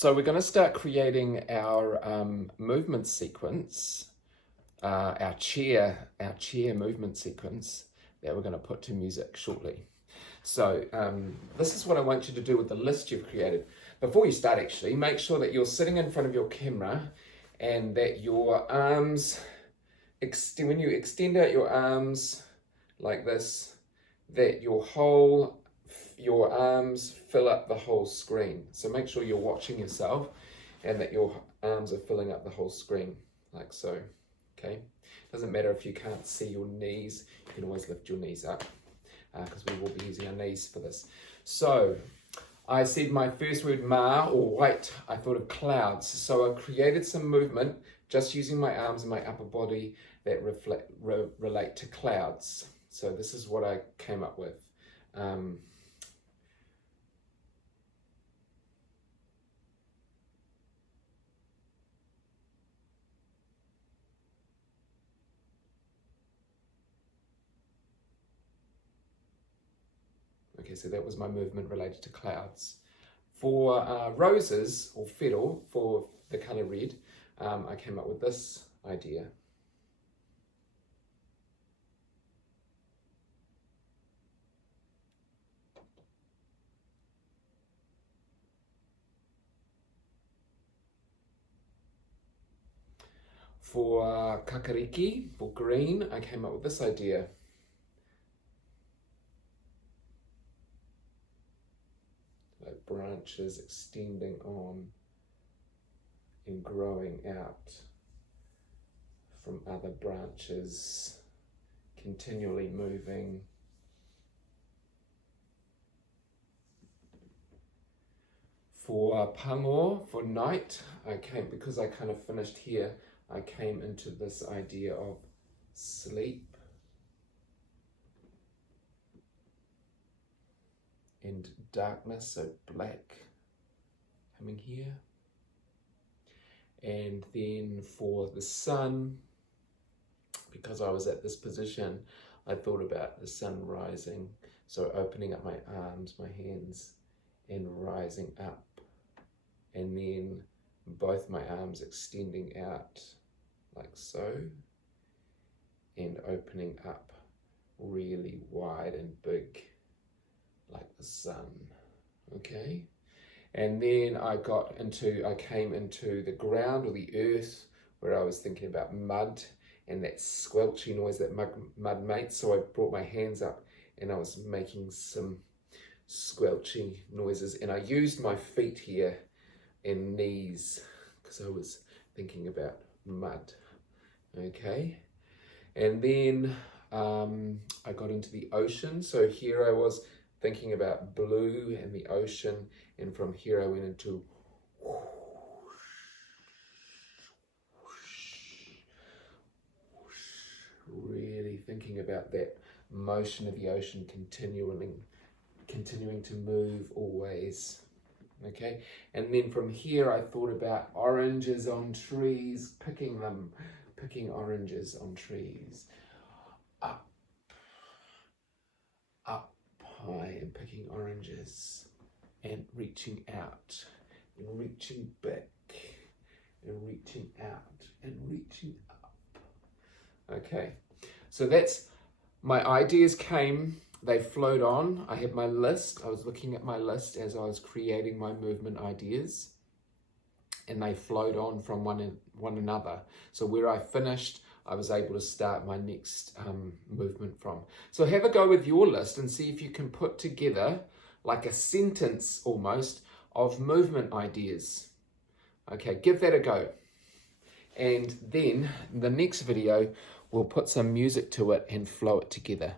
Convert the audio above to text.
So we're going to start creating our movement sequence, our chair movement sequence that we're going to put to music shortly. So this is what I want you to do with the list you've created. Before you start, actually, make sure that you're sitting in front of your camera and that your arms, when you extend out your arms like this, that your arms fill up the whole screen. So make sure you're watching yourself and that your arms are filling up the whole screen, like so, okay? Doesn't matter if you can't see your knees, you can always lift your knees up because we will be using our knees for this. So I said my first word, ma, or white, I thought of clouds. So I created some movement just using my arms and my upper body that relate to clouds. So this is what I came up with. Okay, so that was my movement related to clouds. For roses, or Whero, for the colour red, I came up with this idea. For Kākāriki, for green, I came up with this idea. Like branches extending on and growing out from other branches, continually moving. For Pango, for night, because I kind of finished here, I came into this idea of sleep and darkness, so black coming here. And then for the sun, because I was at this position, I thought about the sun rising, so opening up my arms, my hands, and rising up, and then both my arms extending out like so, and opening up really wide and big like the sun, okay? And then I came into the ground or the earth, where I was thinking about mud and that squelchy noise that mud makes. So I brought my hands up and I was making some squelchy noises, and I used my feet here and knees because I was thinking about mud, okay? And then I got into the ocean. So here I was thinking about blue and the ocean, and from here I went into really thinking about that motion of the ocean continuing to move always, okay? And then from here I thought about oranges on trees, picking oranges on trees, up high and picking oranges, and reaching out and reaching back and reaching out and reaching up. Okay, so that's my ideas they flowed on. I had my list. I was looking at my list as I was creating my movement ideas, and they flowed on from one another. So where I finished, I was able to start my next movement from. So have a go with your list and see if you can put together like a sentence almost of movement ideas. Okay, give that a go. And then the next video, we'll put some music to it and flow it together.